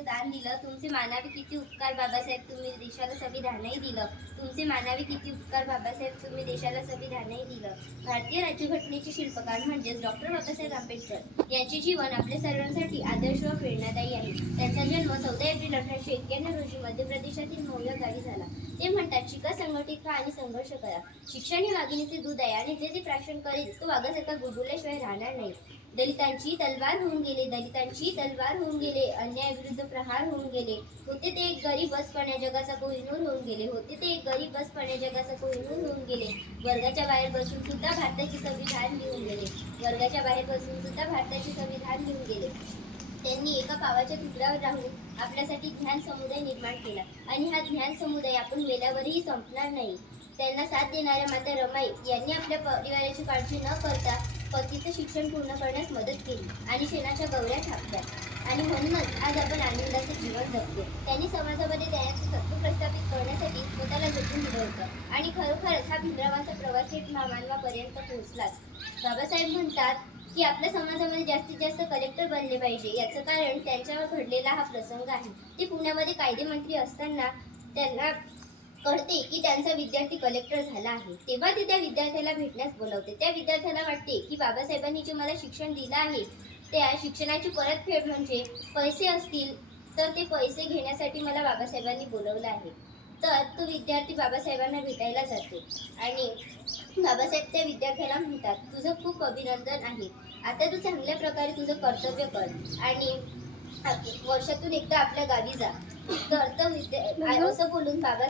संविधानाचं दान दिलं. तुमचे मानावे किती उपकार बाबासाहेब, तुम्ही देशाला संविधानही दिलं. तुमचे मानावे किती उपकार बाबासाहेब, तुम्ही देशाला संविधानही दिलं. भारतीय राज्यघटनेचे शिल्पकार म्हणजेच डॉक्टर बाबासाहेब आंबेडकर यांचे जीवन आपल्या सर्वांसाठी आदर्श व प्रेरणादायी आहे. त्यांचा जन्म 14 एप्रिल 1891 रोजी मध्य प्रदेशातील मऊ या गावी झाला. ते म्हणतात, शिका, संघटित व्हा आणि संघर्ष करा. शिक्षण हे वाघिणीचे दूध आहे आणि जे ते प्राशन करेल तो वाघासारखा गुदगुल्याशिवाय राहणार नाही. दलितांची तलवार होऊन गेले, दलितांची तलवार होऊन गेले, अन्यायाविरुद्ध प्रहार होऊन गेले. होते ते एक गरीब बसपण्या जगाचा कोहिनूर होऊन गेले. होते ते एक गरीब बसपण्या जगाचा कोहिनूर होऊन गेले. वर्गाच्या बाहेर बसून सुद्धा भारताचे संविधान लिहून गेले. वर्गाच्या बाहेर बसून सुद्धा भारताचे संविधान लिहून गेले. त्यांनी एका पावाच्या तुकड्यावर राहून आपल्यासाठी ज्ञान समुदाय निर्माण केला आणि हा ज्ञान समुदाय आपण मेल्यावरही संपणार नाही. त्यांना साथ देणाऱ्या माता रमाई यांनी आपल्या परिवाराची काळजी न करता पतीचं शिक्षण पूर्ण करण्यास मदत केली आणि शेणाच्या गवऱ्या थापल्या आणि म्हणूनच आज आपण आनंदाचे जीवन जगतो. त्यांनी समाजामध्ये न्यायाचे तत्त्व प्रस्थापित करण्यासाठी स्वतःला झोपून दिलं होतं आणि खरोखरच हा भीमरावांचा प्रवास थेट महामानवापर्यंत पोहोचलाच. बाबासाहेब म्हणतात की आपल्या समाजामध्ये जास्तीत जास्त कलेक्टर बनले पाहिजे. याचं कारण त्यांच्यावर घडलेला हा प्रसंग आहे. ते पुण्यामध्ये कायदेमंत्री असताना त्यांना कळते की त्यांचा विद्यार्थी कलेक्टर झाला आहे. तेव्हा ते त्या विद्यार्थ्याला भेटण्यास बोलवते. त्या विद्यार्थ्याला वाटते की बाबासाहेबांनी जे मला शिक्षण दिलं आहे त्या शिक्षणाची परतफेड म्हणजे पैसे असतील तर ते पैसे घेण्यासाठी मला बाबासाहेबांनी बोलवलं आहे. तर तो विद्यार्थी बाबासाहेबांना भेटायला जातो आणि बाबासाहेब त्या विद्यार्थ्याला म्हणतात, तुझं खूप अभिनंदन आहे. आता तू चांगल्या प्रकारे तुझं कर्तव्य कर आणि वर्षातून एकदा आपल्या गावी जा. तर असं बोलून बाबासाहेब